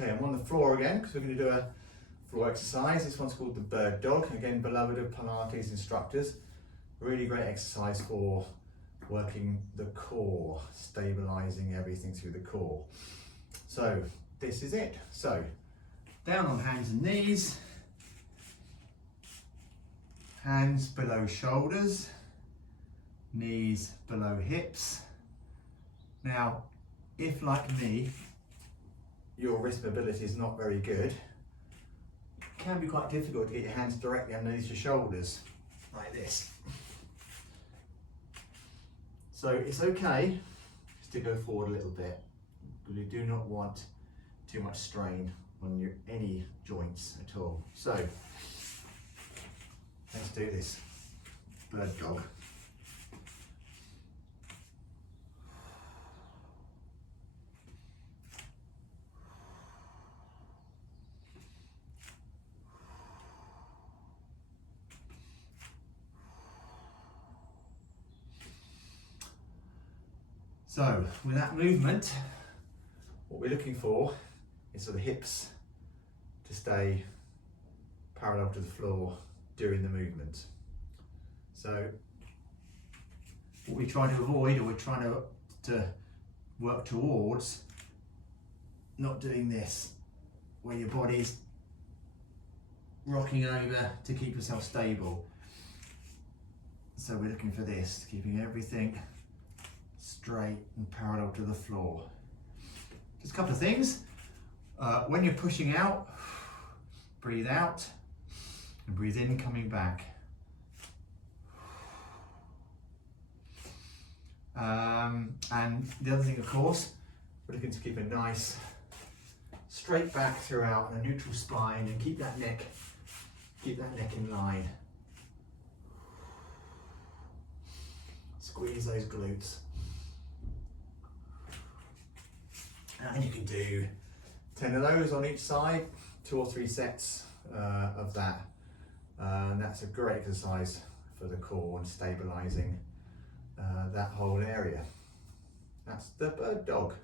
Okay, I'm on the floor again because we're going to do a floor exercise. This one's called the bird dog. Again, beloved of Pilates instructors. Really great exercise for working the core, stabilizing everything through the core. So this is it. So down on hands and knees, hands below shoulders, knees below hips. Now, if like me, your wrist mobility is not very good, it can be quite difficult to get your hands directly underneath your shoulders, like this. So it's okay just to go forward a little bit, but you do not want too much strain on any joints at all. So let's do this bird dog. So with that movement, what we're looking for is for the hips to stay parallel to the floor during the movement. So what we try to avoid, or we're trying to work towards, not doing this, where your body's rocking over to keep yourself stable. So we're looking for this, keeping everything straight and parallel to the floor. Just a couple of things. When you're pushing out, breathe out and breathe in, coming back. And the other thing, of course, we're looking to keep a nice straight back throughout and a neutral spine, and keep that neck in line. Squeeze those glutes. And you can do 10 of those on each side, 2 or 3 sets of that. And that's a great exercise for the core and stabilizing that whole area. That's the bird dog.